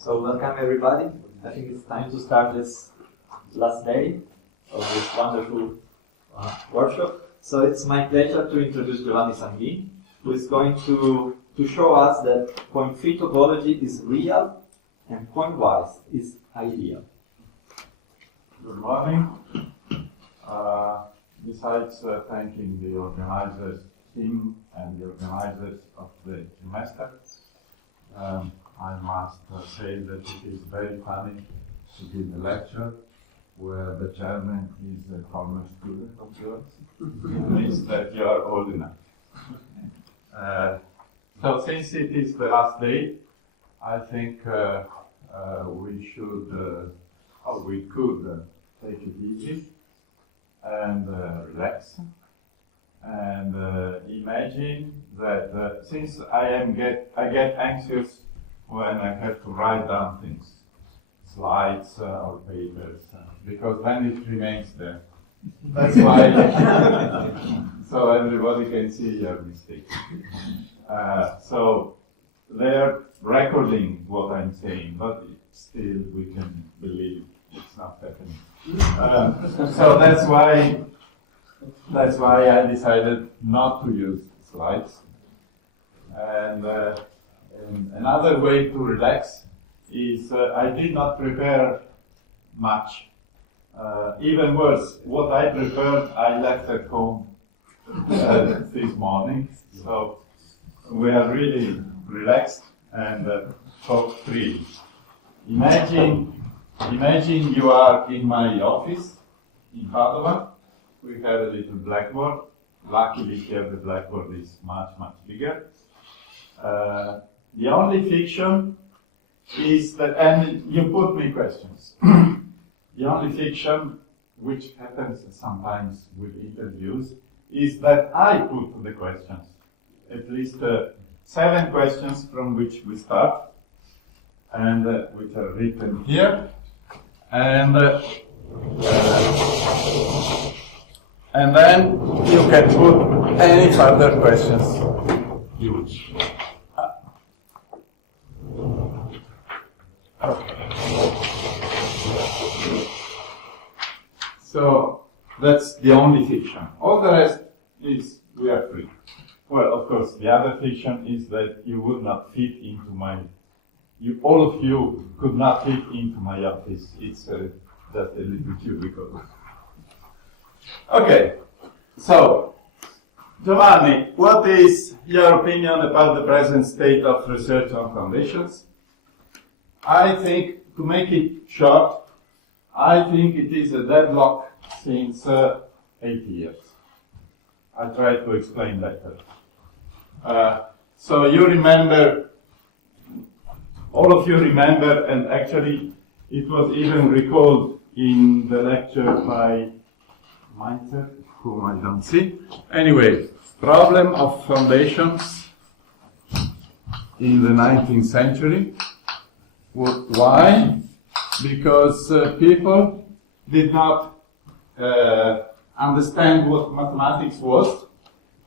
So welcome everybody. I think it's time to start this last day of this wonderful workshop. So it's my pleasure to introduce Giovanni Sambin, who is going to show us that Pointfree topology is real and pointwise is ideal. Good morning. Besides thanking the organizers team and the organizers of the trimester, I must say that it is very funny to give a lecture where the chairman is a former student of yours. It means that you are old enough. So since it is the last day, I think we should, or we could take it easy and relax and imagine that since I get anxious when I have to write down things, slides or papers, because then it remains there. That's why, so everybody can see your mistake. So they're recording what I'm saying, but still we can believe it's not happening. So that's why I decided not to use slides. And another way to relax is I did not prepare much. Even worse, what I prepared I left at home this morning. So we are really relaxed and talk free. Imagine you are in my office in Padova. We have a little blackboard. Luckily here the blackboard is much, much bigger. The only fiction is that, and you put me questions. The only fiction, which happens sometimes with interviews, is that I put the questions. At least 7 questions from which we start, and which are written here. And then you can put any further questions you wish. Okay. So that's the only fiction. All the rest is we are free. Well, of course, the other fiction is that you would not fit into all of you could not fit into my office. It's just a little cubicle. Okay, so Giovanni, what is your opinion about the present state of research on foundations? I think, to make it short, I think it is a deadlock since 8 years. I'll try to explain later. So you remember, all of you remember, and actually it was even recalled in the lecture by Meitzer, whom I don't see. Anyway, problem of foundations in the 19th century. Why? Because people did not understand what mathematics was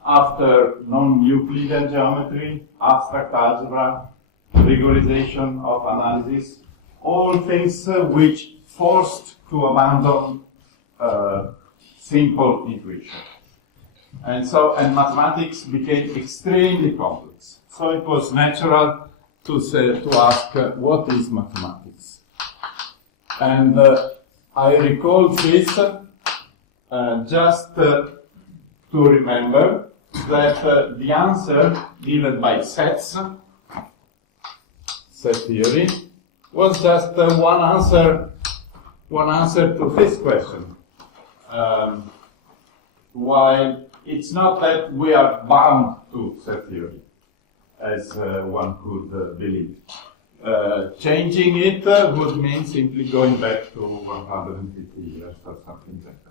after non-Euclidean geometry, abstract algebra, rigorization of analysis, all things which forced to abandon simple intuition. And mathematics became extremely complex. So it was natural to ask, what is mathematics? And I recall this just to remember that the answer given by sets, set theory, was just one answer to this question. While it's not that we are bound to set theory, as one could believe. Changing it would mean simply going back to 150 years or something like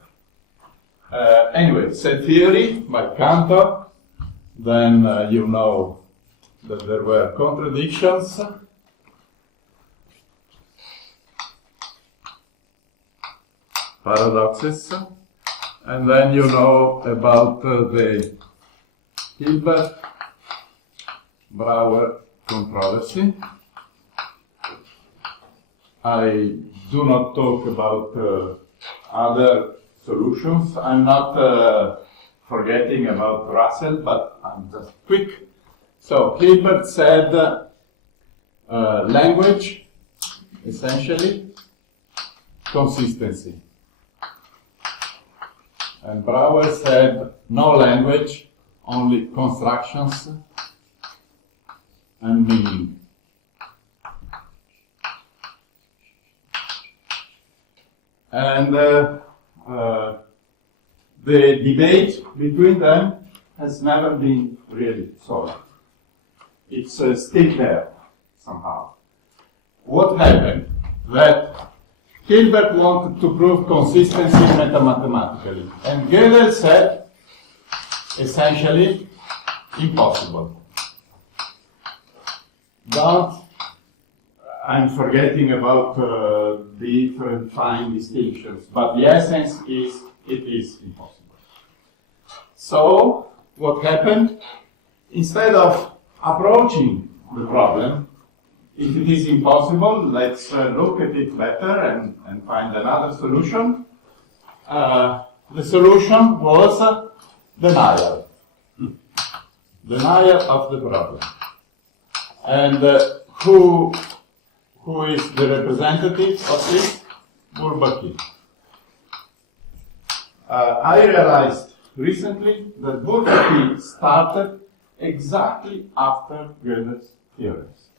that. Anyway, set theory by Cantor, then you know that there were contradictions. Paradoxes, and then you know about the Hilbert-Brouwer controversy, I do not talk about other solutions. I'm not forgetting about Russell, but I'm just quick. So Hilbert said language, essentially, consistency. And Baire said no language, only constructions and meaning. And the debate between them has never been really solved. It's still there, somehow. What happened? That Hilbert wanted to prove consistency mathematically, and Gödel said, essentially, impossible. I'm forgetting about different fine distinctions, but the essence is, it is impossible. So, what happened? Instead of approaching the problem, if it is impossible, let's look at it better and find another solution. The solution was denial. Denial of the problem. And who is the representative of this? Bourbaki. I realized recently that Bourbaki started exactly after Gödel's theorems.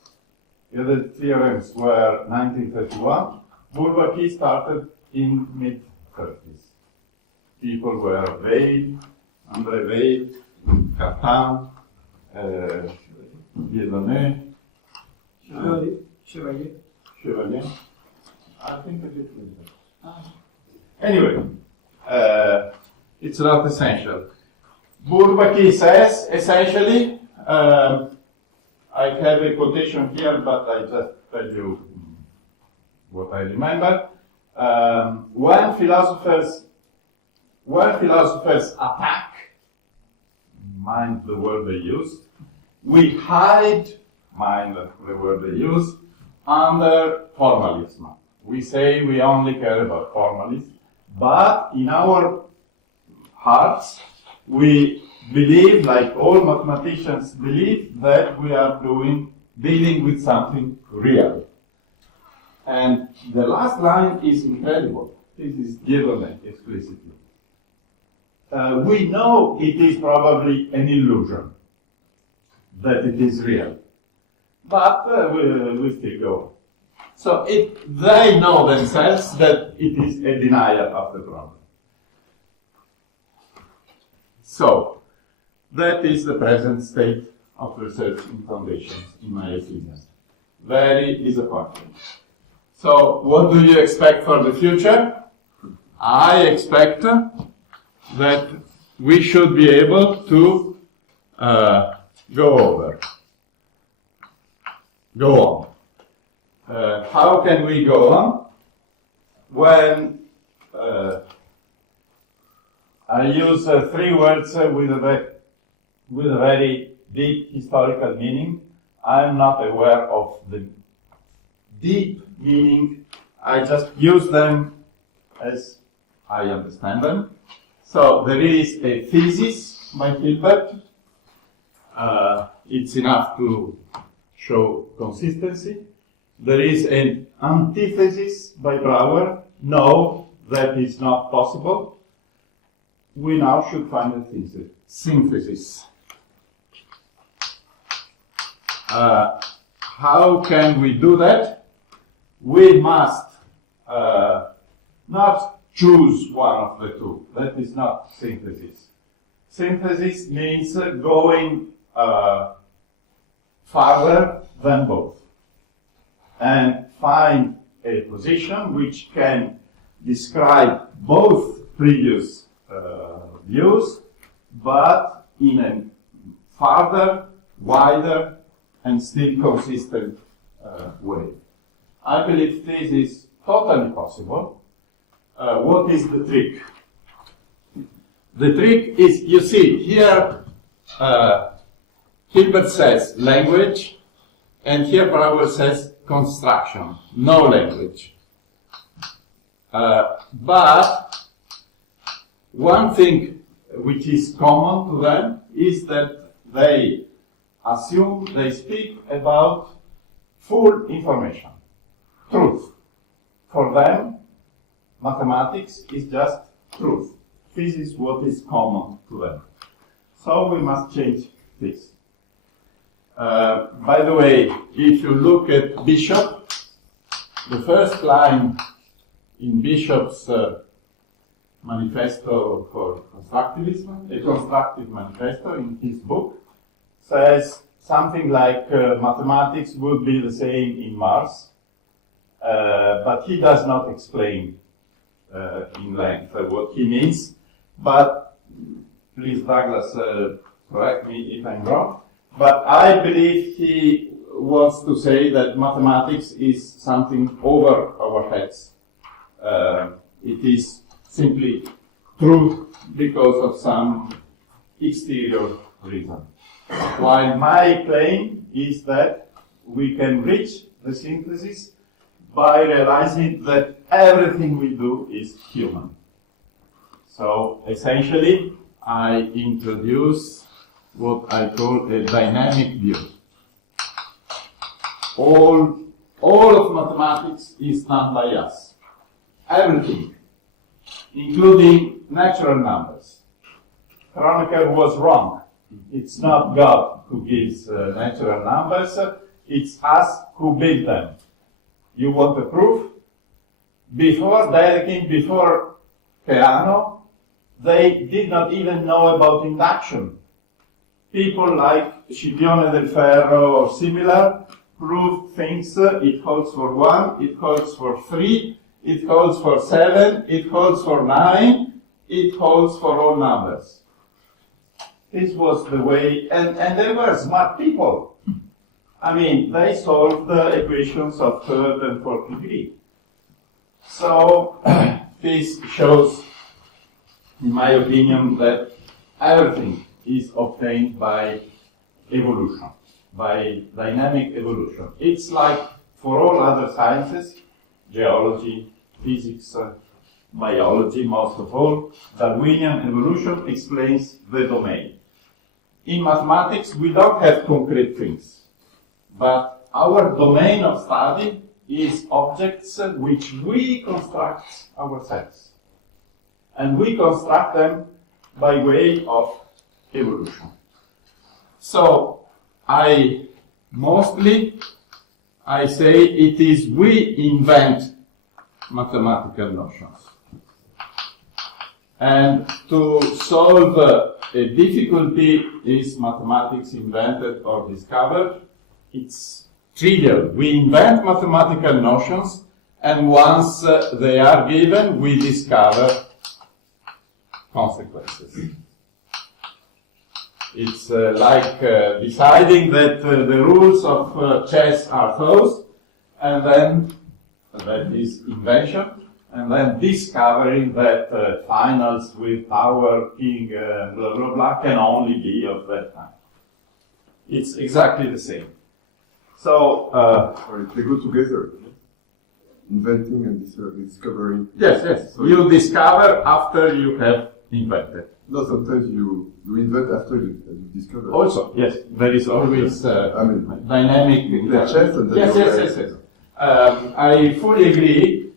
Gödel's theorems were 1931. Bourbaki started in mid-30s. People were Weil, André Weil, Cartan, Dieudonné, Chevalier. I think I did with that. Anyway, it's not essential. Bourbaki says, essentially, I have a quotation here, but I just tell you what I remember. When philosophers attack, mind the word they use, we hide, mind the word they use, under formalism. We say we only care about formalism, but in our hearts, we believe, like all mathematicians believe, that we are dealing with something real. And the last line is incredible. This is given explicitly. We know it is probably an illusion, that it is real. But we still go. So they know themselves that it is a denial of the problem. So, that is the present state of research in foundations, in my opinion. Very disappointing. So, what do you expect for the future? I expect that we should be able to go on. How can we go on? When I use three words with a very deep historical meaning. I'm not aware of the deep meaning. I just use them as I understand them. So there is a thesis by Hilbert. It's enough to show consistency. There is an antithesis by Baire. No, that is not possible. We now should find a thesis. Synthesis. How can we do that? We must not choose one of the two. That is not synthesis. Synthesis means going farther than both and find a position which can describe both previous views, but in a farther, wider, and still consistent way. I believe this is totally possible. What is the trick? The trick is, you see, here Hilbert says language, and here Baire says construction, no language. But one thing which is common to them is that they assume, they speak about full information, truth. For them, mathematics is just truth. This is what is common to them. So we must change this. By the way, if you look at Bishop, the first line in Bishop's manifesto for constructivism, a constructive manifesto in his book, says something like mathematics would be the same in Mars, but he does not explain in length what he means. But please, Douglas, correct me if I'm wrong. But I believe he wants to say that mathematics is something over our heads. It is simply true because of some exterior reason. While my claim is that we can reach the synthesis by realizing that everything we do is human. So essentially, I introduce what I call a dynamic view. All of mathematics is done by us. Everything, including natural numbers. Kronecker was wrong. It's not God who gives natural numbers, it's us who build them. You want a proof? Before Zariski, before Peano, they did not even know about induction. People like Scipione del Ferro or similar proved things. It holds for 1, it holds for 3, it holds for 7, it holds for 9, it holds for all numbers. This was the way, and they were smart people. I mean, they solved the equations of third and fourth degree. So, this shows, in my opinion, that everything is obtained by evolution, by dynamic evolution. It's like for all other sciences, geology, physics, biology, most of all, Darwinian evolution explains the domain. In mathematics, we don't have concrete things, but our domain of study is objects which we construct ourselves. And we construct them by way of evolution. So, I say it is we invent mathematical notions. And to solve a difficulty is mathematics invented or discovered. It's trivial. We invent mathematical notions, and once they are given, we discover consequences. It's like deciding that the rules of chess are those, and then that is invention, and then discovering that finals with tower, king, blah, blah, blah, can only be of that kind. It's exactly the same. So, they go together. Inventing and discovering. Yes. You discover after you have invented. No, sometimes you invent after you discover. Also, yes, there is always dynamic. The chess and Yes. I fully agree.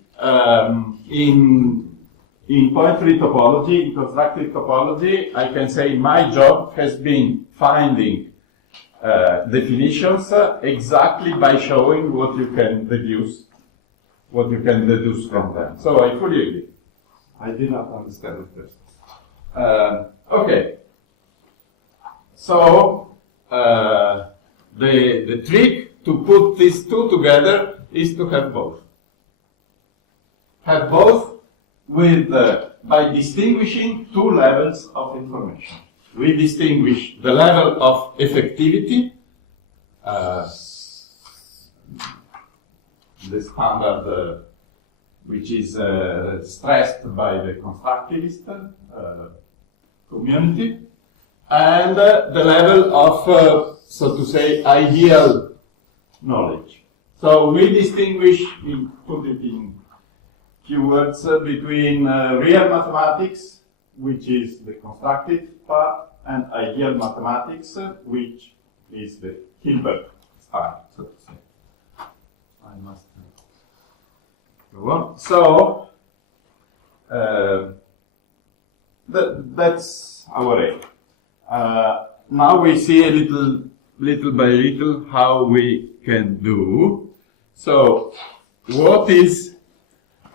In Pointfree topology, in constructive topology, I can say my job has been finding definitions exactly by showing what you can deduce from them. So I fully agree. I did not understand it first. Okay. So the trick to put these two together is to have both. Have both with by distinguishing two levels of information. We distinguish the level of effectivity, the standard which is stressed by the constructivist community, and the level of, so to say, ideal knowledge. So we distinguish, we put it in few words, between real mathematics, which is the constructive part, and ideal mathematics, which is the Hilbert style, so to say. I must go on. So that's our aim. Now we see a little by little how we can do. So, what is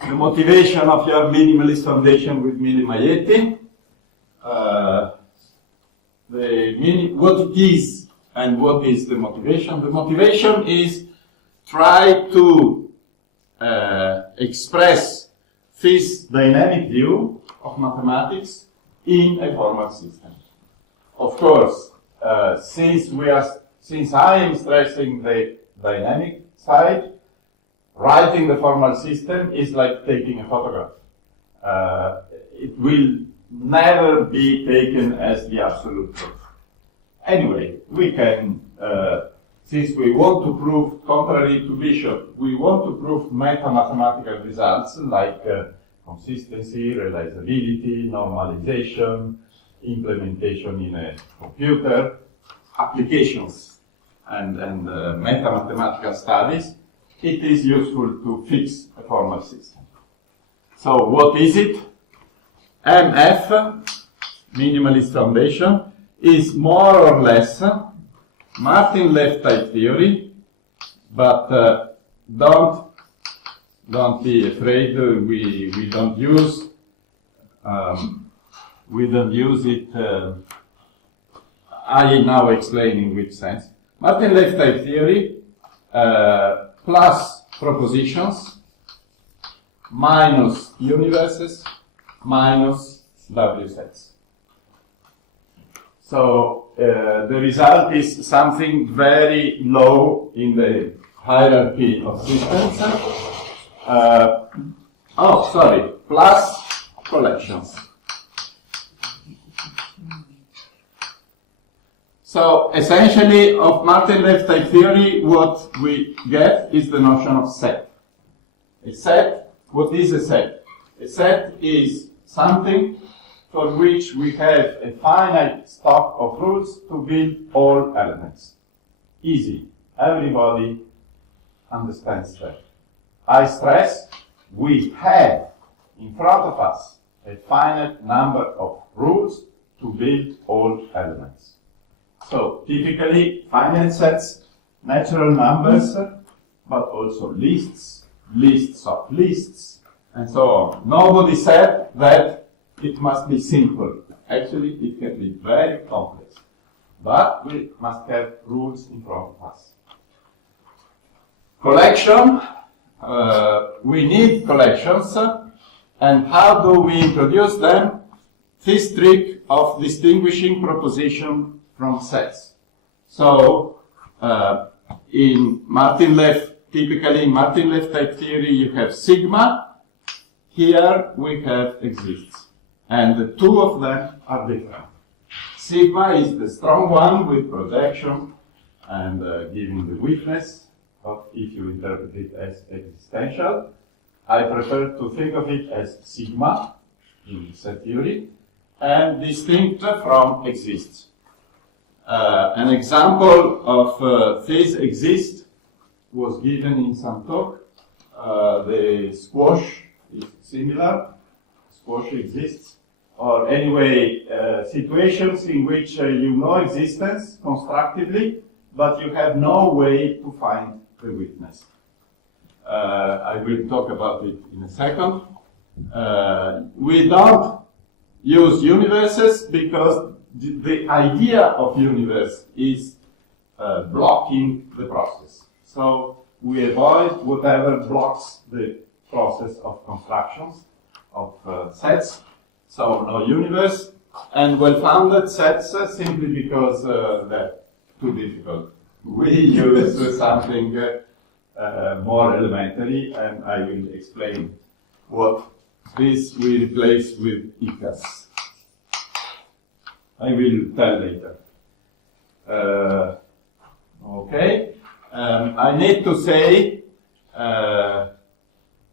the motivation of your minimalist foundation with Minimalist? What it is and what is the motivation? The motivation is try to express this dynamic view of mathematics in a formal system. Of course, since I am stressing the dynamic side, writing the formal system is like taking a photograph. It will never be taken as the absolute truth. Anyway, we can, since we want to prove, contrary to Bishop, we want to prove meta-mathematical results like consistency, realizability, normalization, implementation in a computer, applications, and meta-mathematical studies. It is useful to fix a formal system. So what is it? MF, Minimalist Foundation, is more or less Martin-Lev type theory, but don't be afraid. We don't use it. I now explain in which sense. Martin-Lev type theory plus propositions minus universes minus W sets. So the result is something very low in the hierarchy of systems. Plus collections. So essentially, of Martin-Lev type theory, what we get is the notion of set. A set, what is a set? A set is something for which we have a finite stock of rules to build all elements. Easy. Everybody understands that. I stress, we have in front of us a finite number of rules to build all elements. So, typically, finite sets, natural numbers, but also lists, lists of lists, and so on. Nobody said that it must be simple. Actually, it can be very complex. But we must have rules in front of us. Collection, we need collections, and how do we introduce them? This trick of distinguishing proposition from sets. So, in Martin-Lev, typically in Martin-Lev type theory, you have sigma. Here we have exists. And the two of them are different. Sigma is the strong one with projection and giving the weakness, but if you interpret it as existential, I prefer to think of it as sigma in set theory and distinct from exists. An example of this exist was given in some talk. The squash is similar. Squash exists. Or anyway, situations in which you know existence constructively, but you have no way to find the weakness. I will talk about it in a second. We don't use universes because the idea of universe is blocking the process. So we avoid whatever blocks the process of constructions of sets. So no universe, and well-founded sets simply because they're too difficult. We use something more elementary, and I will explain what this we replace with ICAS. I will tell later. Okay. I need to say, well,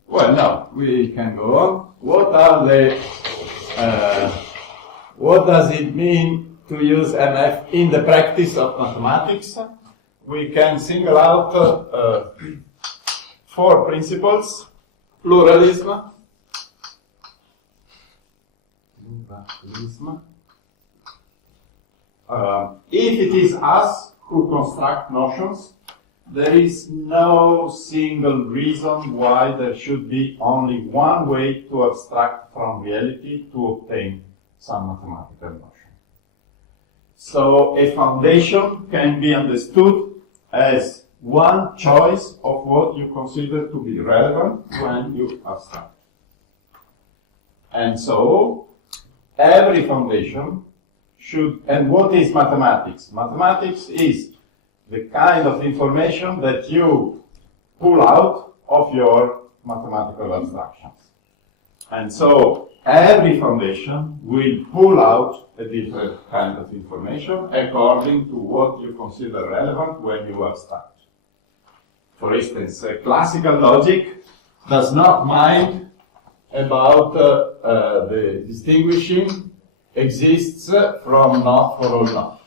no, we can go on. What are the, what does it mean to use MF in the practice of mathematics? We can single out 4 principles: pluralism, if it is us who construct notions, there is no single reason why there should be only one way to abstract from reality to obtain some mathematical notion. So a foundation can be understood as one choice of what you consider to be relevant when you abstract. And so every foundation should, and what is mathematics? Mathematics is the kind of information that you pull out of your mathematical abstractions. And so every foundation will pull out a different kind of information according to what you consider relevant when you abstract. For instance, classical logic does not mind about the distinguishing exists from not for all not.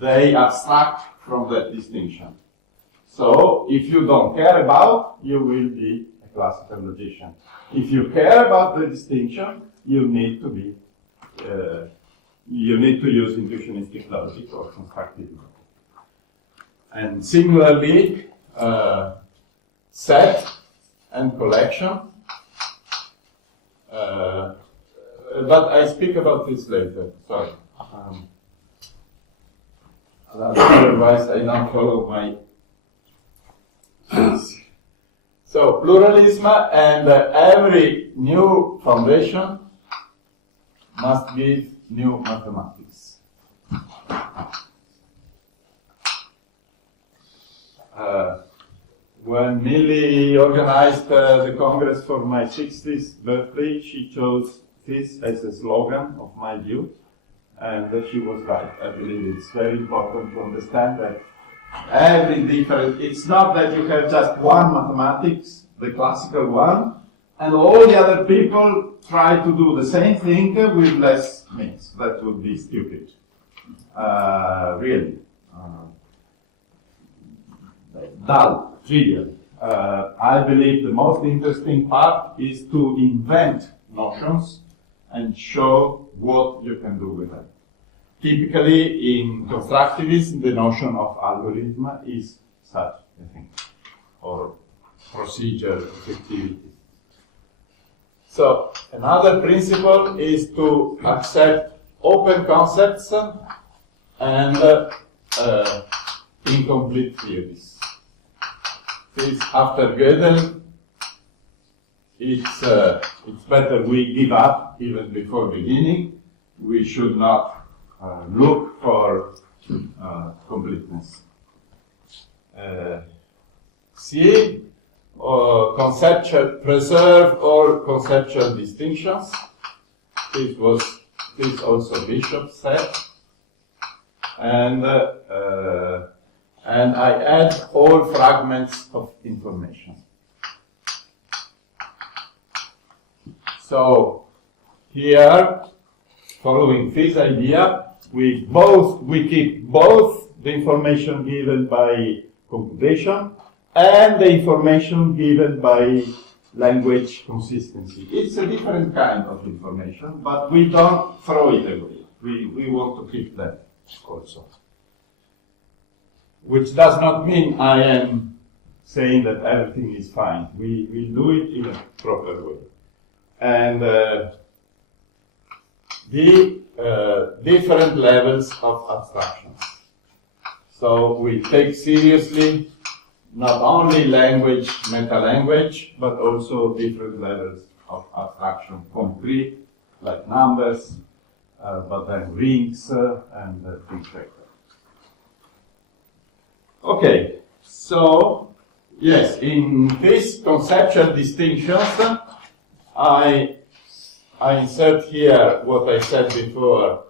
They abstract from that distinction. So if you don't care about, you will be a classical logician. If you care about the distinction, you need to be you need to use intuitionistic logic or constructive logic. And similarly, set and collection. But I speak about this later. Sorry. Otherwise, I don't follow my. So pluralism, and every new foundation must give new mathematics. When Millie organized the Congress for my 60th birthday, she chose this as a slogan of my view, and she was right. I believe it's very important to understand that every different, it's not that you have just one mathematics, the classical one, and all the other people try to do the same thing with less means. That would be stupid. Really. Dull, trivial. I believe the most interesting part is to invent notions and show what you can do with them. Typically, in constructivism, the notion of algorithm is such a thing, or procedure effectivity. So, another principle is to accept open concepts and incomplete theories. This, after Gödel, it's better we give up even before beginning. We should not look for completeness. C, conceptual, preserve all conceptual distinctions. This also Bishop said. And I add all fragments of information. So here, following this idea, we keep both the information given by computation and the information given by language consistency. It's a different kind of information, but we don't throw it away. We want to keep that also. Which does not mean I am saying that everything is fine. We do it in a proper way. And the different levels of abstractions. So we take seriously not only language, meta-language, but also different levels of abstraction, concrete, like numbers, but then rings and things like that. Okay, so yes, in these conceptual distinctions, I insert here what I said before,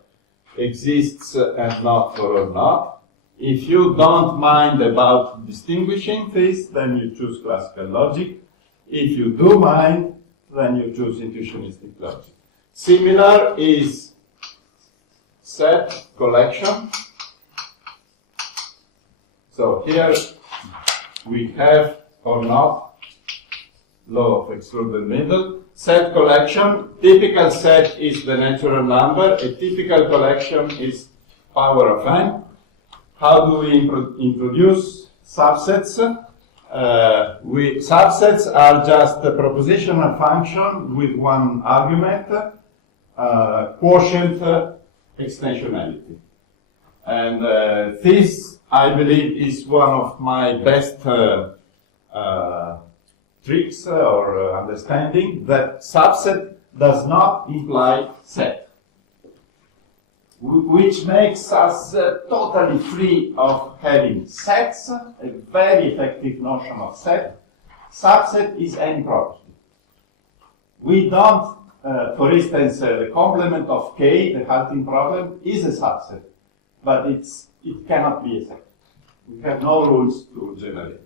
exists and not for or not. If you don't mind about distinguishing this, then you choose classical logic. If you do mind, then you choose intuitionistic logic. Similar is set collection. So here we have or not law of excluded middle. Set collection, typical set is the natural number, a typical collection is power of n. How do we introduce subsets? Subsets are just a propositional function with one argument, quotient extensionality. And this, I believe, is one of my best tricks or understanding, that subset does not imply set, which makes us totally free of having sets, a very effective notion of set. Subset is any property. We don't, for instance, the complement of K, the halting problem, is a subset, but it cannot be a set. We have no rules to generate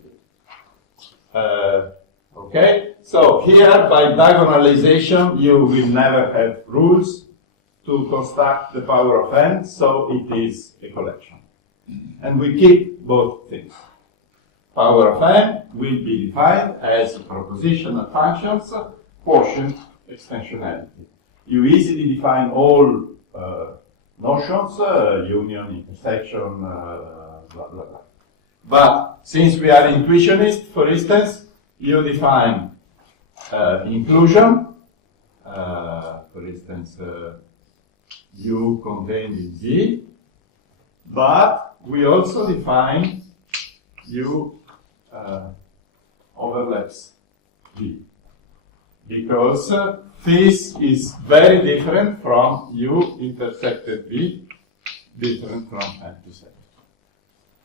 it. Okay, so here by diagonalization you will never have rules to construct the power of n, so it is a collection. And we keep both things. Power of n will be defined as propositional functions, quotient extensionality. You easily define all notions, union, intersection, blah, blah, blah. But since we are intuitionists, for instance, you define inclusion, for instance, U contained in Z, but we also define U overlaps V, because this is very different from U intersected V, different from N to Z.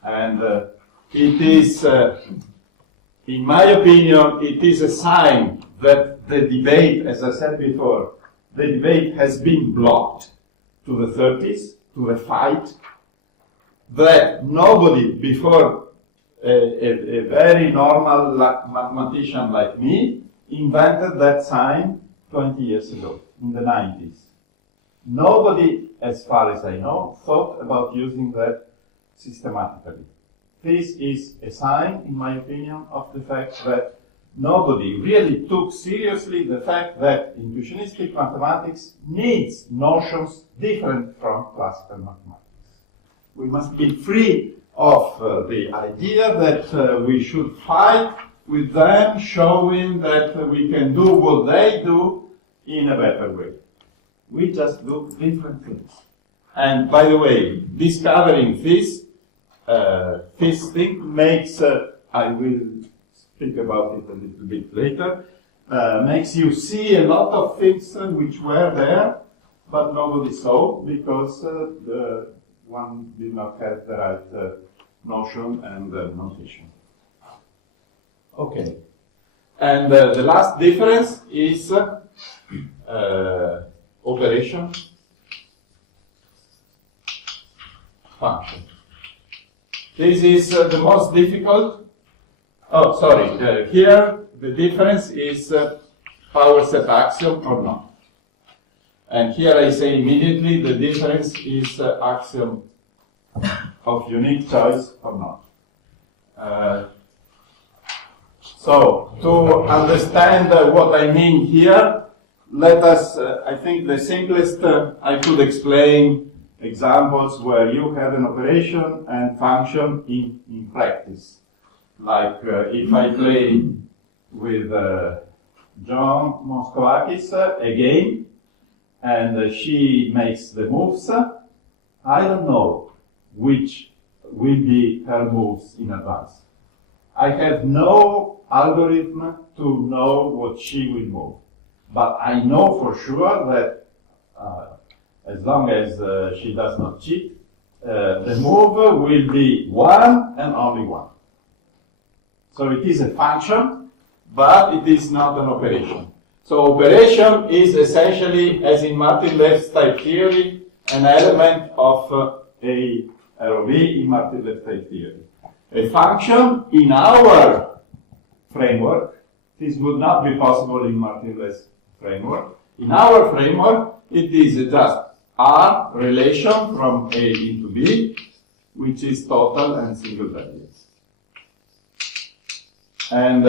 And it is, in my opinion, it is a sign that the debate, as I said before, the debate has been blocked to the 30s, to the fight, that nobody before a very normal mathematician like me invented that sign 20 years ago, in the 90s. Nobody, as far as I know, thought about using that systematically. This is a sign, in my opinion, of the fact that nobody really took seriously the fact that intuitionistic mathematics needs notions different from classical mathematics. We must be free of the idea that we should fight with them, showing that we can do what they do in a better way. We just do different things. And by the way, discovering this thing makes, I will speak about it a little bit later, makes you see a lot of things which were there, but nobody saw, because the one did not have the right notion and notation. Okay. And the last difference is operation function. This is the most difficult. Oh, sorry. Here the difference is power set axiom or not. And here I say immediately the difference is axiom of unique choice or not. So to understand what I mean here, let us, I think the simplest I could explain examples where you have an operation and function in practice. Like if I play with John Moskovakis a game, and she makes the moves, I don't know which will be her moves in advance. I have no algorithm to know what she will move. But I know for sure that as long as she does not cheat, the move will be one and only one. So it is a function, but it is not an operation. So operation is essentially, as in Martin Leff's type theory, an element of a ROV in Martin-left type theory. A function in our framework, this would not be possible in Martin-left framework. In our framework, it is just R relation from A into B, which is total and single values. And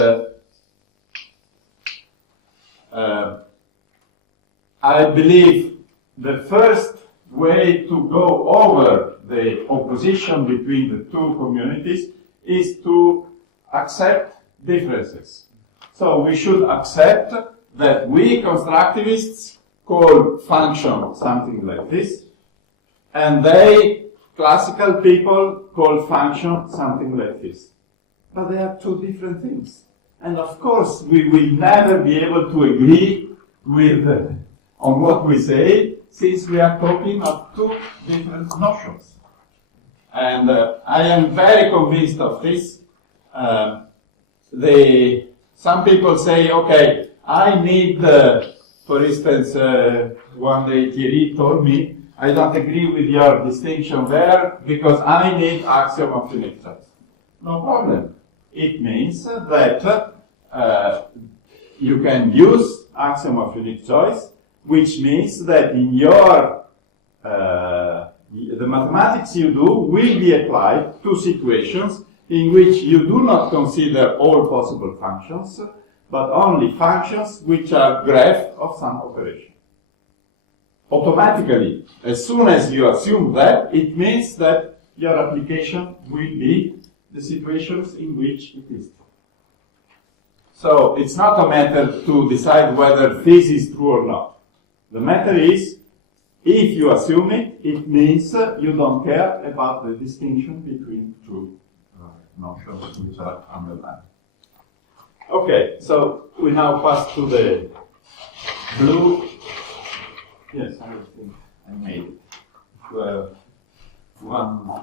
I believe the first way to go over the opposition between the two communities is to accept differences. So we should accept that we constructivists call function something like this, and they, classical people, call function something like this. But they are two different things. And of course, we will never be able to agree with on what we say, since we are talking of two different notions. And I am very convinced of this. Some people say, okay, I need, for instance, one day Thierry told me, I don't agree with your distinction there because I need axiom of unique choice. No problem. It means that you can use axiom of unique choice, which means that in your the mathematics you do will be applied to situations in which you do not consider all possible functions, but only functions which are graph of some operation. Automatically, as soon as you assume that, it means that your application will be the situations in which it is. So it's not a matter to decide whether this is true or not. The matter is, if you assume it, it means you don't care about the distinction between two notions which are underlined. Okay, so we now pass to the blue. Yes, I think I made it.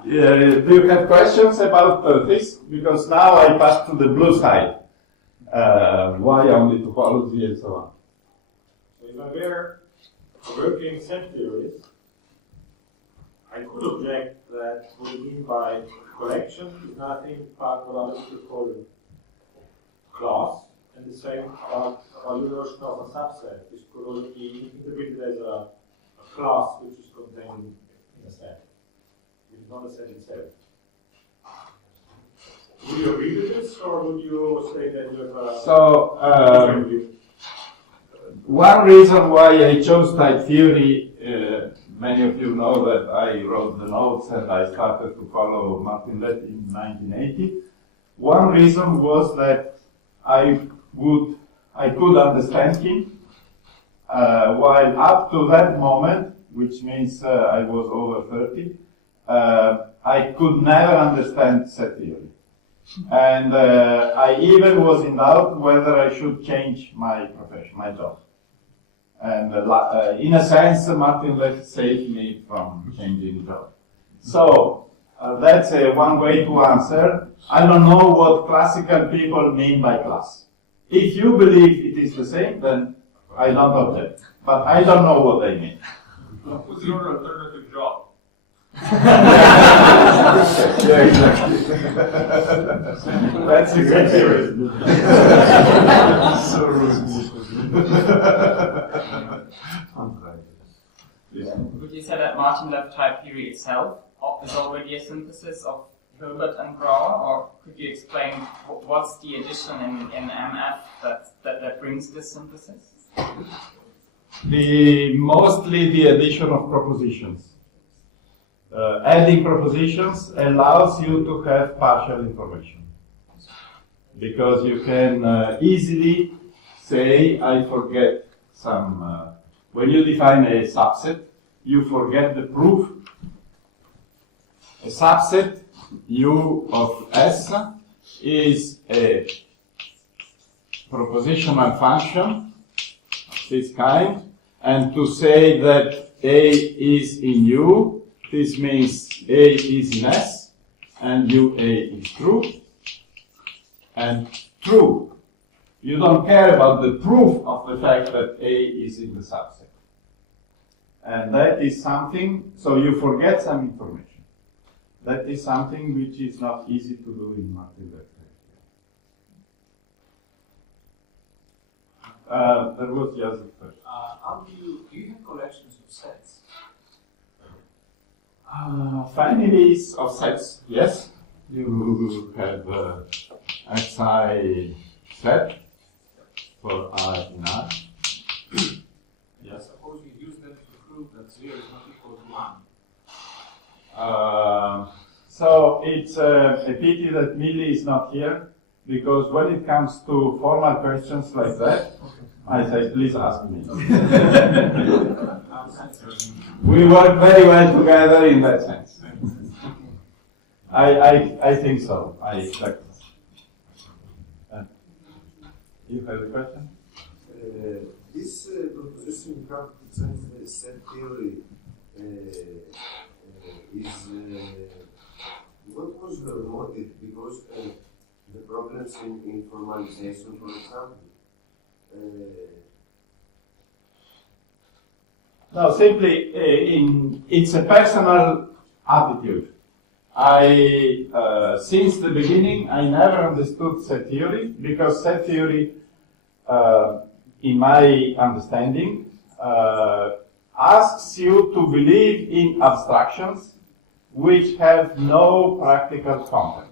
Do you have questions about this? Because now I pass to the blue side. Why only topology and so on? So if I were working set theories, I could object that what we mean by collection is nothing but what others would call class, and the same about our notion of a subset, which could also be interpreted as a class which is contained in a set, which is not a set itself. Would you agree with this, or would you say that you have a view? One reason why I chose type theory, many of you know that I wrote the notes and I started to follow Martin-left in 1980. One reason was that I could understand him, while up to that moment, which means I was over 30, I could never understand set theory. And I even was in doubt whether I should change my profession, my job. And in a sense, Martin-left saved me from changing job. So that's one way to answer. I don't know what classical people mean by class. If you believe it is the same, then I don't object. But I don't know what they mean. What's your alternative job? Yeah, exactly. That's exactly right. So yeah. Would you say that Martin-left type theory itself is already a synthesis of Hilbert and Baire, or could you explain what's the addition in MF that brings this synthesis? Mostly the addition of propositions. Adding propositions allows you to have partial information, because you can easily say, I forget some, when you define a subset, you forget the proof. A subset U of S is a propositional function of this kind, and to say that A is in U, this means A is in S, and UA is true. And true. You don't care about the proof of the fact that A is in the subset. And that is something, so you forget some information. that is something which is not easy to do in multi-vector. There was Joseph first. How do you have collections of sets? Families of sets, yes. You have xi set for I in R. Yes. Suppose you use them to prove that 0 is not equal to 1. So it's a pity that Millie is not here, because when it comes to formal questions like that, I say, please ask me. We work very well together in that sense. I think so. I expect. You have a question? This proposition you have presented the set theory is what was your motive? Because the problems in formalization, for example. No, simply it's a personal attitude. Since the beginning, I never understood set theory, because set theory, in my understanding, asks you to believe in abstractions which have no practical content.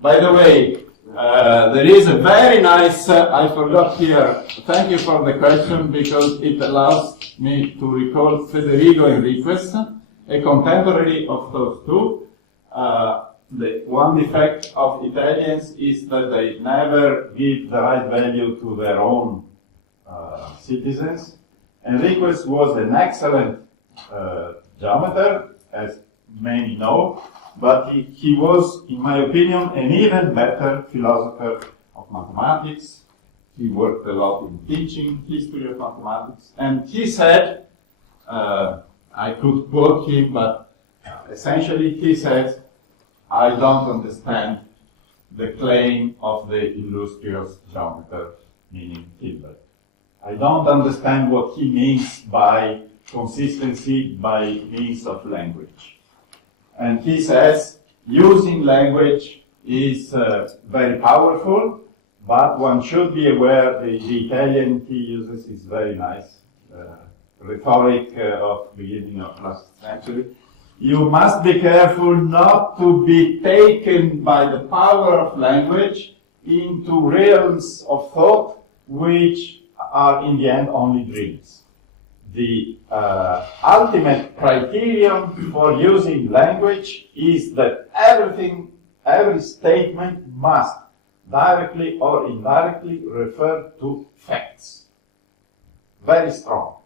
By the way, there is a very nice, I forgot here, thank you for the question, because it allows me to recall Federico Enriquez, a contemporary of those two. The one defect of Italians is that they never give the right value to their own citizens. Enriquez was an excellent geometer, as many know, but he was, in my opinion, an even better philosopher of mathematics. He worked a lot in teaching history of mathematics, and he said, I could quote him, but essentially he said, I don't understand the claim of the illustrious geometer, meaning Hilbert. I don't understand what he means by consistency by means of language. And he says, using language is very powerful, but one should be aware the Italian he uses is very nice, rhetoric of beginning of last century. You must be careful not to be taken by the power of language into realms of thought which are in the end only dreams. The ultimate criterion for using language is that every statement must directly or indirectly refer to facts. Very strong.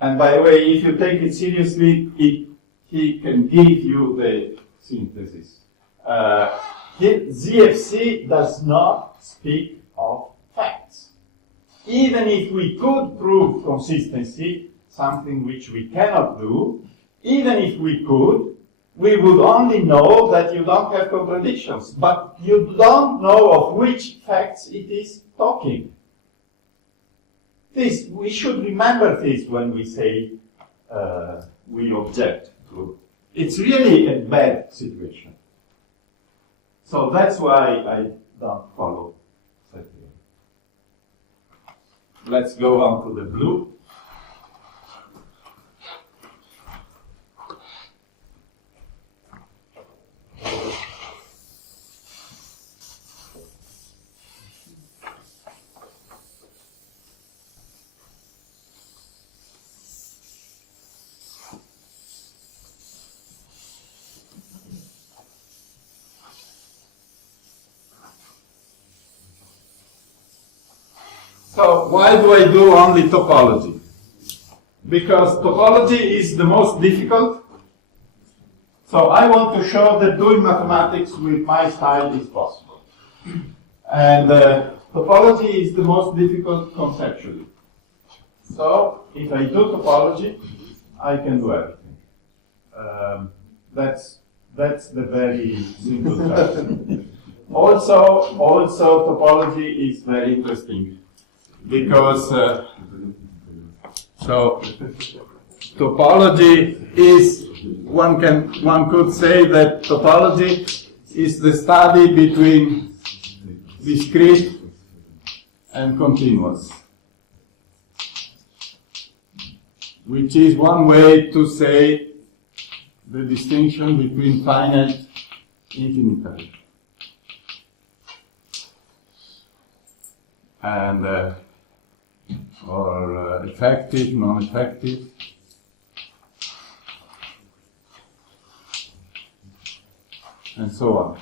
And by the way, if you take it seriously, he can give you the synthesis. ZFC does not speak of facts. Even if we could prove consistency, something which we cannot do, even if we could, we would only know that you don't have contradictions, but you don't know of which facts it is talking. We should remember this when we say we object to. It's really a bad situation. So that's why I don't follow set theory. Let's go on to the blue. So why do I do only topology? Because topology is the most difficult. So I want to show that doing mathematics with my style is possible. And topology is the most difficult conceptually. So if I do topology, I can do everything. That's the very simple fact. Also topology is very interesting. Because topology is one could say that topology is the study between discrete and continuous, which is one way to say the distinction between finite and infinitary. And or effective, non-effective. And so on.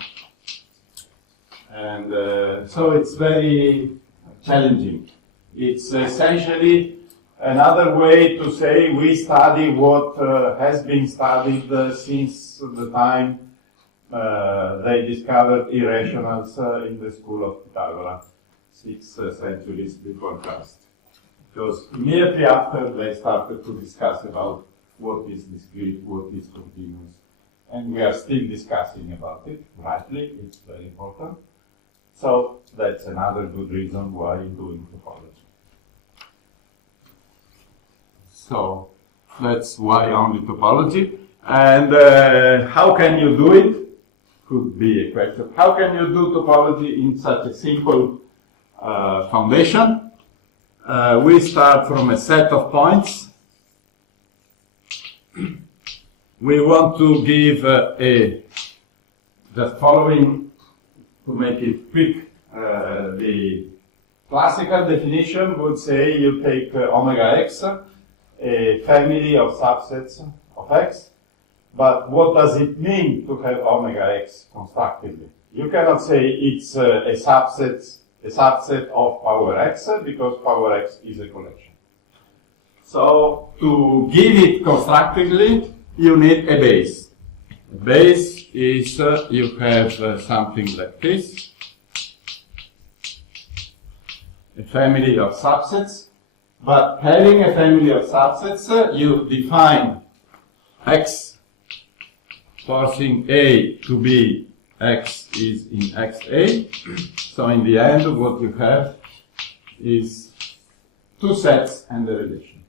And so it's very challenging. It's essentially another way to say we study what has been studied since the time they discovered irrationals in the school of Pythagoras, 6 centuries before Christ. Because immediately after they started to discuss about what is discrete, what is continuous. And we are still discussing about it, rightly, it's very important. So that's another good reason why doing topology. So that's why only topology. And how can you do it? Could be a question. How can you do topology in such a simple foundation? We start from a set of points. We want to give just following, to make it quick, the classical definition would say you take omega x, a family of subsets of x, but what does it mean to have omega x constructively? You cannot say it's a subset of power x, because power x is a collection. So to give it constructively, you need a base. A base is you have something like this, a family of subsets, but having a family of subsets, you define x forcing A to be x is in xa. So in the end, what you have is two sets and a relation.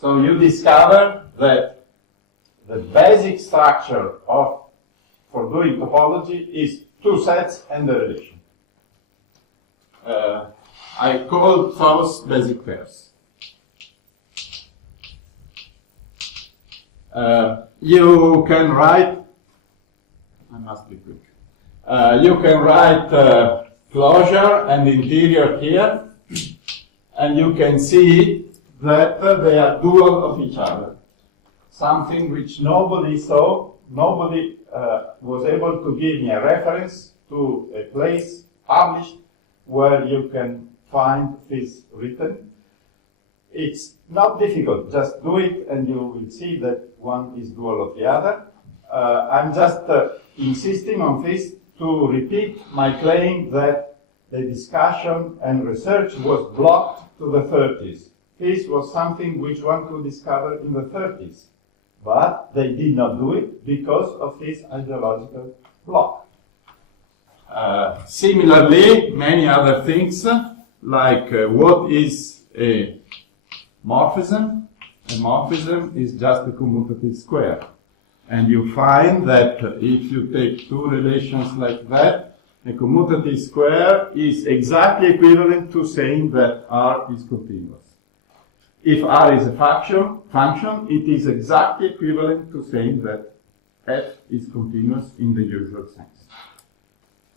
So you discover that the basic structure for doing topology is two sets and a relation. I call those basic pairs. You can write, I must be quick. You can write closure and interior here, and you can see that they are dual of each other. Something which nobody saw, nobody was able to give me a reference to a place published where you can find this written. It's not difficult, just do it and you will see that one is dual of the other. I'm just insisting on this to repeat my claim that the discussion and research was blocked to the 30s. This was something which one could discover in the 30s, but they did not do it because of this ideological block. Similarly, many other things, like what is a morphism? A morphism is just a commutative square. And you find that if you take two relations like that, a commutative square is exactly equivalent to saying that R is continuous. If R is a function, it is exactly equivalent to saying that f is continuous in the usual sense.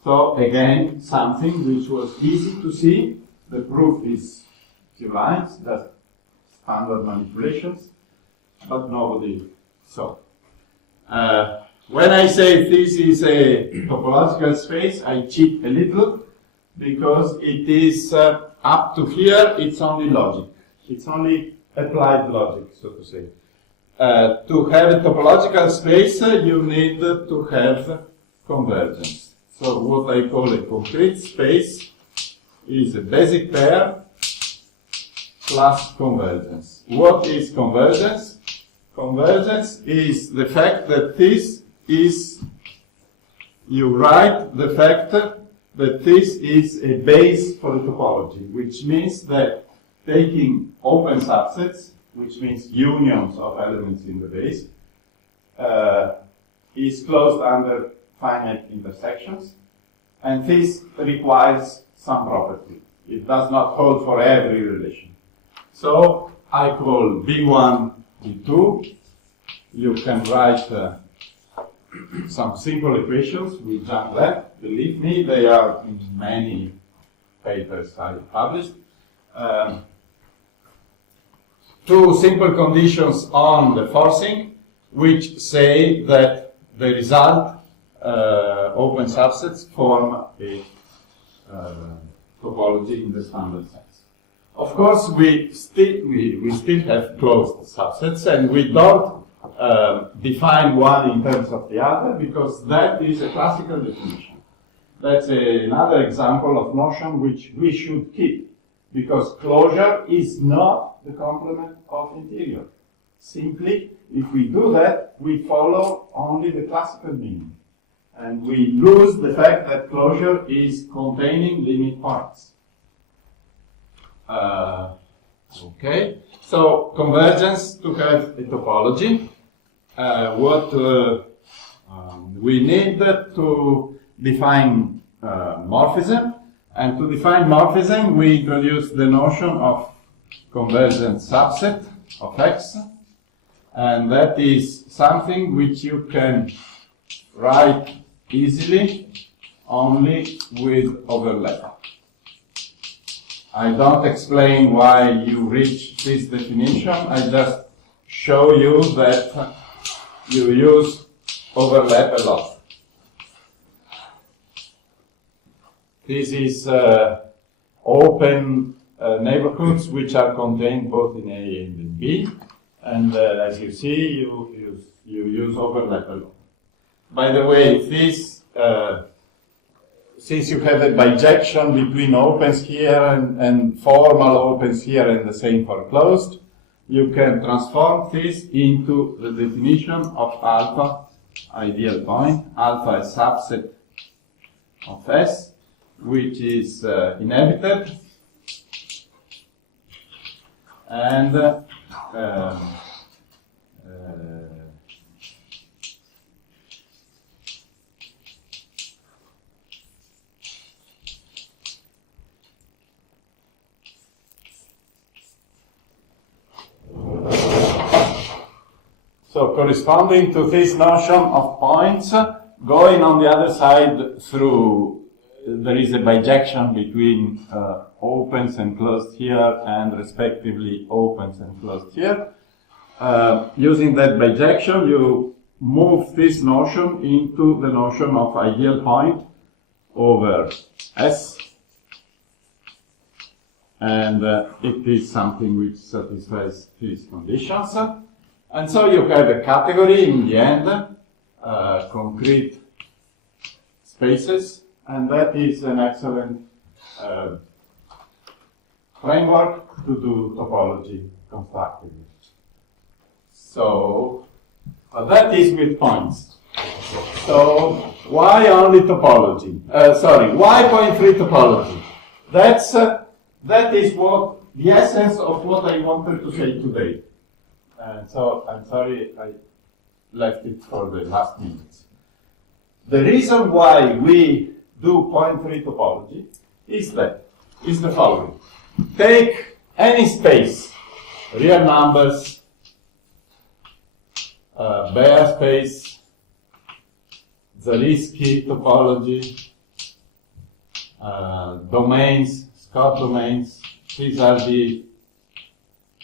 So again, something which was easy to see. The proof is few lines, just standard manipulations, but nobody saw. When I say this is a topological space, I cheat a little, because it is up to here, it's only logic. It's only applied logic, so to say. To have a topological space, you need to have convergence. So what I call a concrete space is a basic pair plus convergence. What is convergence? Convergence is the fact that this is, you write the fact that this is a base for the topology, which means that taking open subsets, which means unions of elements in the base, is closed under finite intersections, and this requires some property. It does not hold for every relation. So I call B1, B2. You can write some simple equations with Jean left. Believe me, they are in many papers I published. Two simple conditions on the forcing, which say that the result open subsets form a topology in the standard sense. Of course, we still have closed subsets, and we don't define one in terms of the other, because that is a classical definition. That's another example of notion which we should keep, because closure is not the complement of interior. Simply, if we do that, we follow only the classical meaning. And we lose the fact that closure is containing limit points. Okay, so convergence to have a topology. What we need to define morphism, and to define morphism, we introduce the notion of convergent subset of X, and that is something which you can write easily only with overlap. I don't explain why you reach this definition, I just show you that you use overlap a lot. This is open neighborhoods which are contained both in A and in B, and as you see, you use overlap a lot. By the way, this, since you have a bijection between opens here and formal opens here and the same for closed, you can transform this into the definition of alpha, ideal point, alpha is subset of S, which is inhabited, and so corresponding to this notion of points, going on the other side through, there is a bijection between opens and closed here and respectively opens and closed here. Using that bijection, you move this notion into the notion of ideal point over S, and it is something which satisfies these conditions. And so you have a category in the end, concrete spaces, and that is an excellent framework to do topology constructively. So that is with points. So why only topology? Why Pointfree topology? That is what the essence of what I wanted to say today. And so I'm sorry I left it for the last minutes. The reason why we do Pointfree topology is the following. Take any space, real numbers, Baire space, Zariski topology, domains, Scott domains. These are the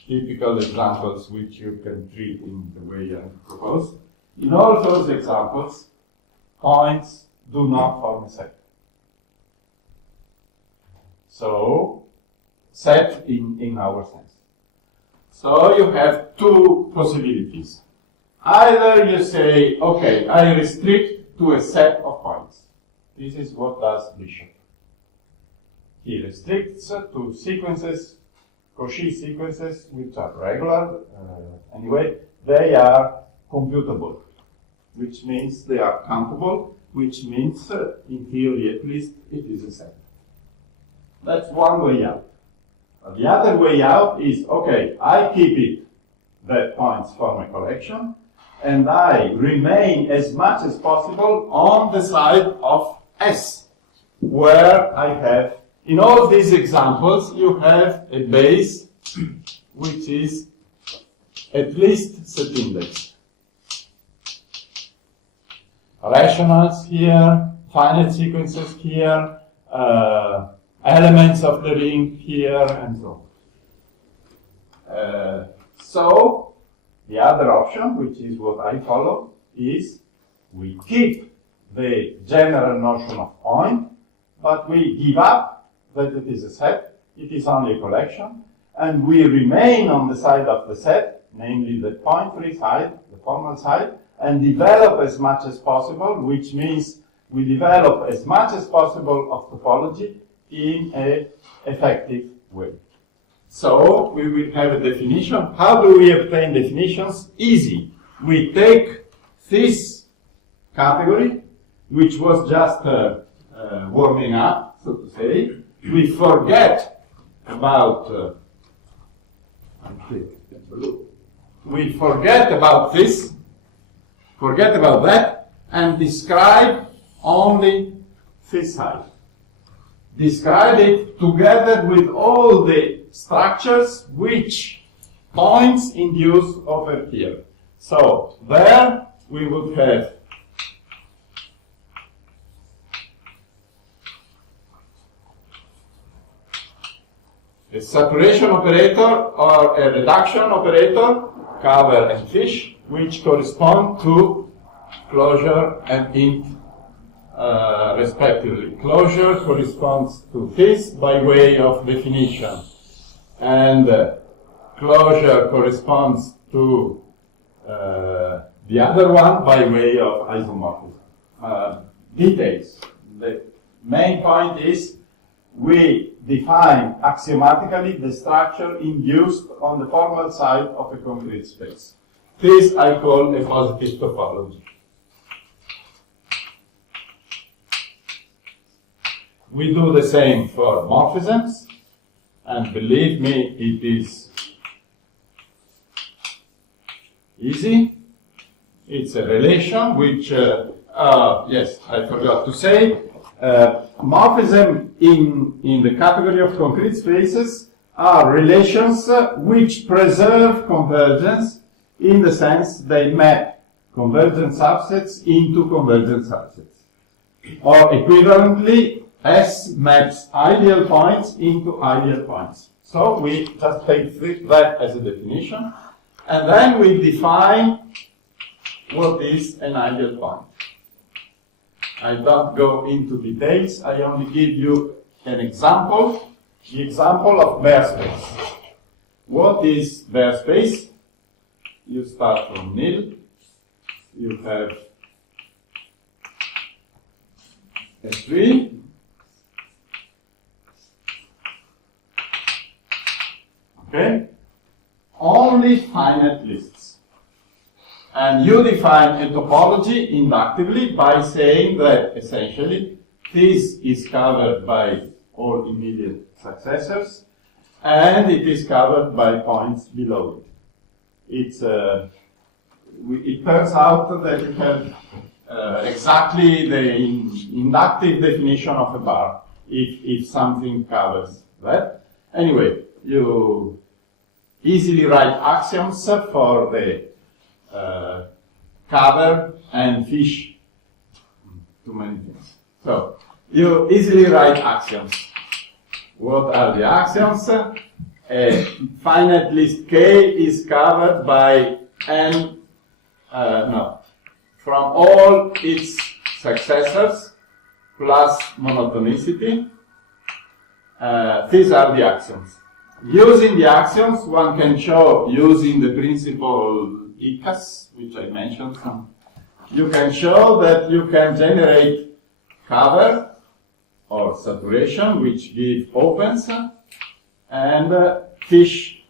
typical examples which you can treat in the way I propose. In all those examples, points do not form a set. So, set in our sense. So you have two possibilities. Either you say, okay, I restrict to a set of points. This is what does Bishop. He restricts to sequences, Cauchy sequences, which are regular. Anyway, they are computable, which means they are countable, which means, in theory at least, it is a set. That's one way out. The other way out is, okay, I keep it that points form a collection, and I remain as much as possible on the side of S, where I have, in all these examples, you have a base which is at least set index. Rationals here, finite sequences here, elements of the ring here, and so on. So, the other option, which is what I follow, is we keep the general notion of point, but we give up that it is a set, it is only a collection, and we remain on the side of the set, namely the Pointfree side, the formal side, and develop as much as possible, which means we develop as much as possible of topology in an effective way. So we will have a definition. How do we obtain definitions? Easy. We take this category, which was just warming up, so to say. We forget about we forget about this, forget about that, and describe only this side. Describe it together with all the structures which points induce over here. So there we would have a saturation operator or a reduction operator, cover and fish, which correspond to closure and int respectively. Closure corresponds to this by way of definition, and closure corresponds to the other one by way of isomorphism. Details. The main point is we define axiomatically the structure induced on the formal side of a concrete space. This I call a positive topology. We do the same for morphisms, and believe me, it is easy. It's a relation which, yes, I forgot to say, morphism in the category of concrete spaces are relations which preserve convergence in the sense they map convergent subsets into convergent subsets. Or equivalently, S maps ideal points into ideal points. So we just take that as a definition, and then we define what is an ideal point. I don't go into details, I only give you an example, the example of Baire space. What is Baire space? You start from nil, you have a tree, okay? Only finite lists. And you define a topology inductively by saying that essentially this is covered by all immediate successors and it is covered by points below it. It turns out that you have exactly the inductive definition of a bar if something covers that. Anyway, you easily write axioms for the cover and fish. Too many things. So, you easily write axioms. What are the axioms? A finite list K is covered by n, from all its successors plus monotonicity. These are the axioms. Using the axioms, one can show, using the principle ICAS, which I mentioned, you can show that you can generate cover or saturation, which give opens, and fish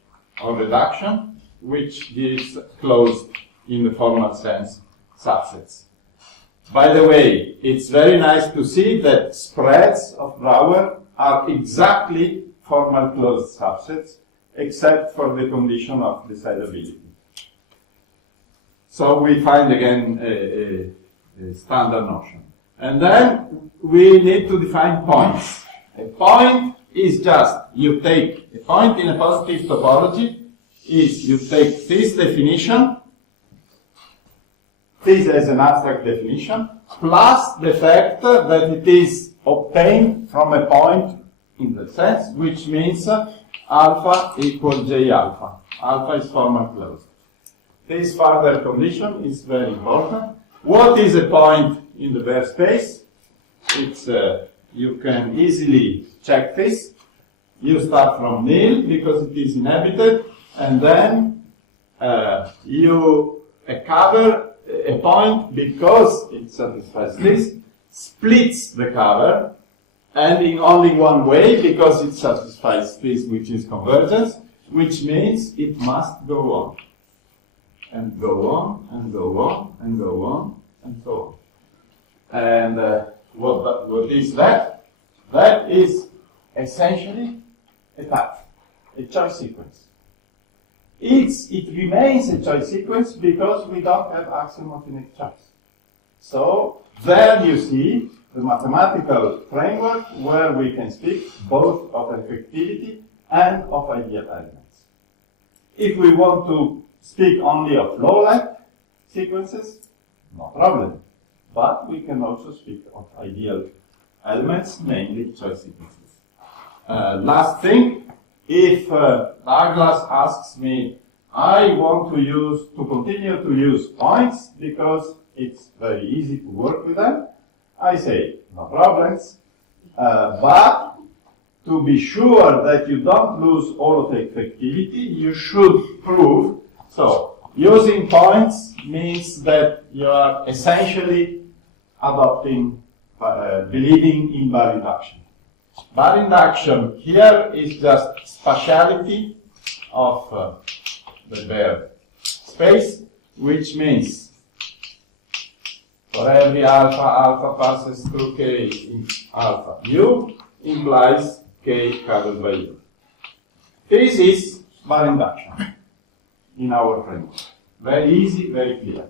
or reduction, which gives closed, in the formal sense, subsets. By the way, it's very nice to see that spreads of Brouwer are exactly formal closed subsets, except for the condition of decidability. So we find again a standard notion. And then we need to define points. A point is just, you take a point in a positive topology, is you take this definition, this as an abstract definition, plus the fact that it is obtained from a point in the sense, which means alpha equals J alpha. Alpha is formal closed. This further condition is very important. What is a point in the Baire space? It's, you can easily check this. You start from nil because it is inhabited, and then you cover a point because it satisfies this, splits the cover, and in only one way because it satisfies this, which is convergence, which means it must go on. And go on, and go on, and go on, and so on. And what is that? That is essentially a path, a choice sequence. It remains a choice sequence because we don't have axiom of unique choice. So there you see the mathematical framework where we can speak both of effectivity and of ideal elements. If we want to speak only of low-length sequences, no problem. But we can also speak of ideal elements, namely choice sequences. Last thing, if Douglas asks me, I want to continue to use points because it's very easy to work with them, I say, no problems. But to be sure that you don't lose all of the effectivity, you should prove. So, using points means that you are essentially adopting, believing in Baire induction. Baire induction here is just spatiality of the Baire space, which means for every alpha passes through K in alpha. U implies K covered by U. This is Baire induction in our framework. Very easy, very clear.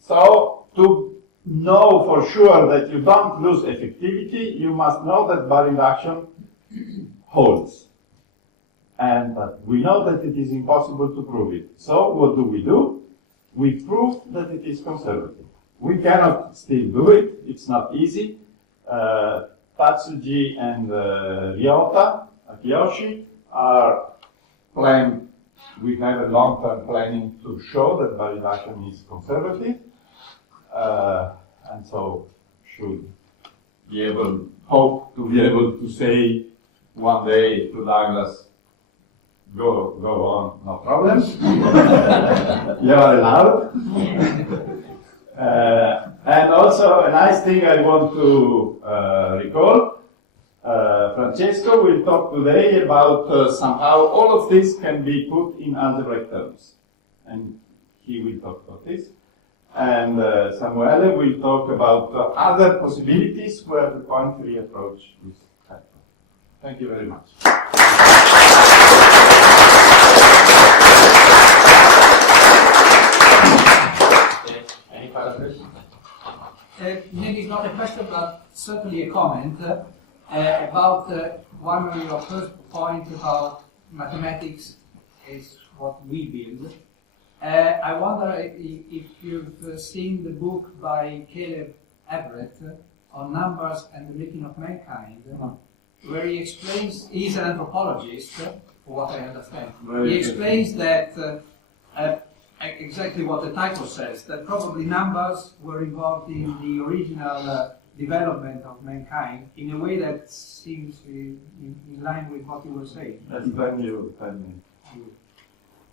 So, to know for sure that you don't lose effectivity, you must know that Baire induction holds. And we know that it is impossible to prove it. So, what do? We prove that it is conservative. We cannot still do it. It's not easy. Tatsuji and Ryota Akiyoshi are planned. We have a long-term planning to show that Baire induction is conservative, and so should be hope to be able to say one day to Douglas, go on, no problem. You are allowed. And also a nice thing I want to recall, Francesco will talk today about somehow all of this can be put in algebraic terms. And he will talk about this. And Samuele will talk about other possibilities where the Pointfree approach is helpful. Thank you very much. Any further questions? Maybe it's not a question, but certainly a comment about one of your first points about mathematics is what we build. I wonder if you've seen the book by Caleb Everett on numbers and the making of mankind, where he explains, he's an anthropologist, for what I understand. He explains that exactly what the title says, that probably numbers were involved in the original development of mankind in a way that seems in line with what you were saying. Yes, thank you.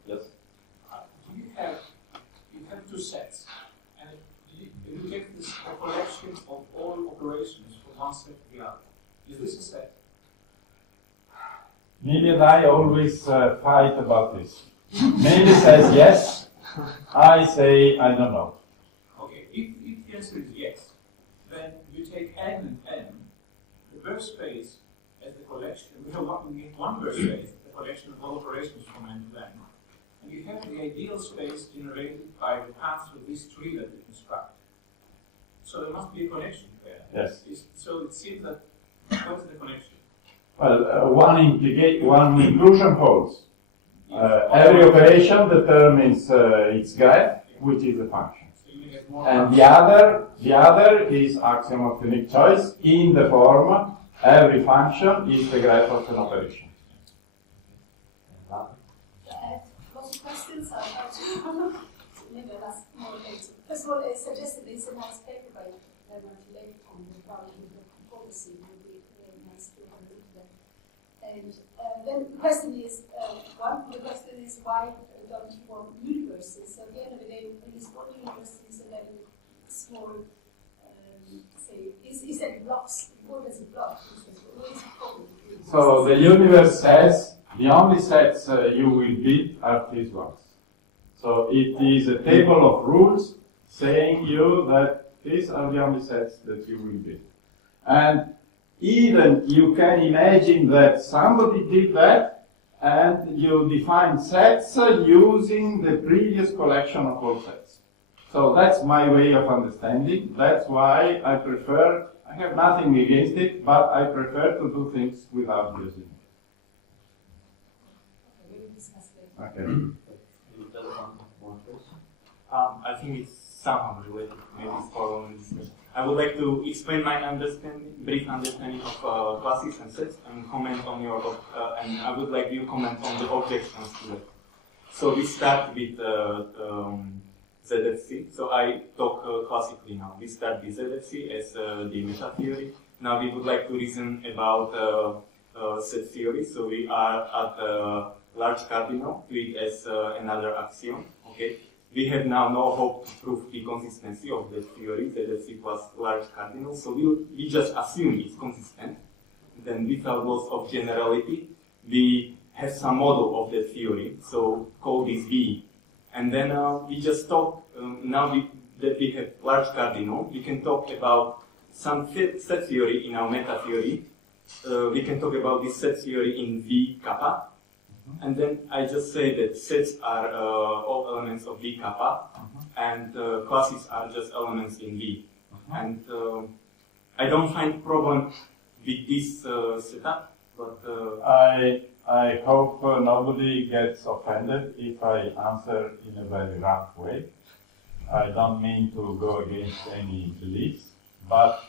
Yes. You have two sets, and you take this collection of all operations from one set to the other. Is this a set? Mili and I always fight about this. Mili says yes, I say I don't know. Okay, if the answer is yes, then you take n and n, the Baire space as the collection, we get one Baire space, the collection of all operations from n to n, and you have the ideal space generated by by the paths of this tree that we construct. So there must be a connection there. Yes. So it seems that, what is the connection? Well, one inclusion holds. Every operation determines its graph, which is a function. So you get more And the other is axiom of unique choice in the form every function is the graph of an operation. I have lots of questions. Maybe I'll ask more later. First of all, it suggested it's a nice paper by Hilbert on the powerset policy. It would be very nice to have a look at that. And then the question is, why don't you want universes? So at the end of the day, is one universe is a very small, say, is that blocks? What is a block? What is the problem? So the universe says the only sets you will build are these ones. So it is a table of rules saying you that these are the only sets that you will build. And even you can imagine that somebody did that and you define sets using the previous collection of all sets. So that's my way of understanding. That's why I prefer, I have nothing against it, but I prefer to do things without using it. Okay. I think it's somehow related, maybe it's following this. I would like to explain my brief understanding of classes and sets, and comment on your, and I would like you to comment on the objections to that. So we start with ZFC. So I talk classically now. We start with ZFC as the meta theory. Now we would like to reason about set theory. So we are at large cardinal, treat as another axiom. Okay. We have now no hope to prove the consistency of the theory, ZFC plus large cardinal, so we just assume it's consistent. Then without loss of generality, we have some model of the theory, so call this V. And then we just talk, that we have large cardinal, we can talk about some set theory in our meta theory. We can talk about this set theory in V kappa. And then I just say that sets are all elements of V kappa, and classes are just elements in V. And I don't find problem with this setup, but I hope nobody gets offended if I answer in a very rough way. I don't mean to go against any beliefs, but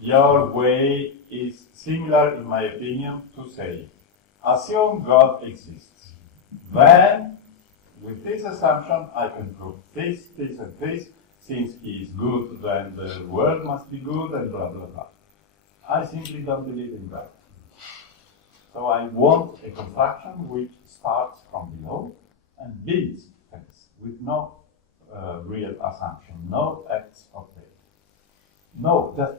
your way is similar, in my opinion, to say, assume God exists. Then, with this assumption, I can prove this, this, and this. Since he is good, then the world must be good, and blah, blah, blah. I simply don't believe in that. So I want a construction which starts from below and builds things with no real assumption, no acts of faith. No, just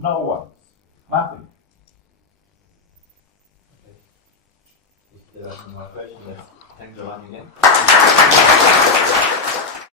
no ones, nothing. If there are no more questions, let's thank Giovanni again.